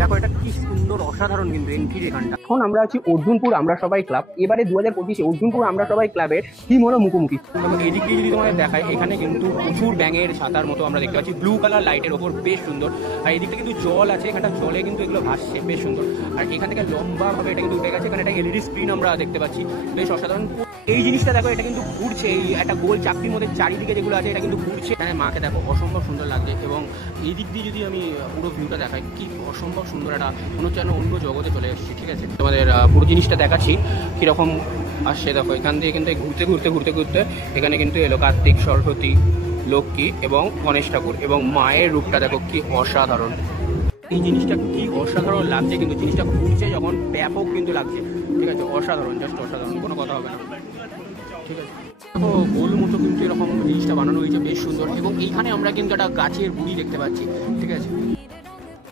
দেখো এটা কি সুন্দর অসাধারণ কিন্তু এন্ট্রি এখানটা। এখন আমরা আছি অর্জুনপুর আমরা সবাই ক্লাব। এবারে 2025 অর্জুনপুর আমরা সবাই ক্লাবের থিম হলো মুখোমুখি। এদিক দিয়ে যদি তোমাদের দেখায় এখানে কিন্তু প্রচুর ব্যাঙের ছাতার মতো আমরা দেখতে পাচ্ছি, ব্লু কালার লাইটের ওপর, বেশ সুন্দর। আর এদিকটা কিন্তু জল আছে, এখানটা জলে কিন্তু এগুলো ভাসছে, বেশ সুন্দর। আর এখান থেকে লম্বাভাবে এটা কিন্তু উঠে গেছে, এখানে একটা এলইডি স্ক্রিন আমরা দেখতে পাচ্ছি, বেশ অসাধারণ। এই জিনিসটা দেখো, এটা কিন্তু ঘুরছে, এই একটা গোল চাকরির মধ্যে চারিদিকে যেগুলো আছে এটা কিন্তু ঘুরছে। এখানে মাকে দেখো অসম্ভব সুন্দর লাগছে। এবং এই দিক দিয়ে যদি আমি পুরো ভিউটা দেখাই, কি অসম্ভব সুন্দর, একটা মনে হচ্ছে যেন অন্য জগতে চলে এসেছি। ঠিক আছে, তোমাদের পুরো জিনিসটা দেখাচ্ছি কীরকম আসছে। দেখো এখান দিয়ে কিন্তু ঘুরতে এখানে কিন্তু এলো কার্তিক, সরস্বতী, লক্ষ্মী এবং গণেশ ঠাকুর এবং মায়ের রূপটা দেখো কি অসাধারণ। এই জিনিসটা কি অসাধারণ লাগছে, কিন্তু জিনিসটা ঘুরছে যখন ব্যাপক কিন্তু লাগছে। ঠিক আছে, অসাধারণ, জাস্ট অসাধারণ, কোনো কথা হবে না। ঠিক আছে, দেখো গোল মতো কিন্তু এরকম জিনিসটা বানানো হয়েছে, বেশ সুন্দর। এবং এইখানে আমরা কিন্তু একটা গাছের গুড়ি দেখতে পাচ্ছি। ঠিক আছে,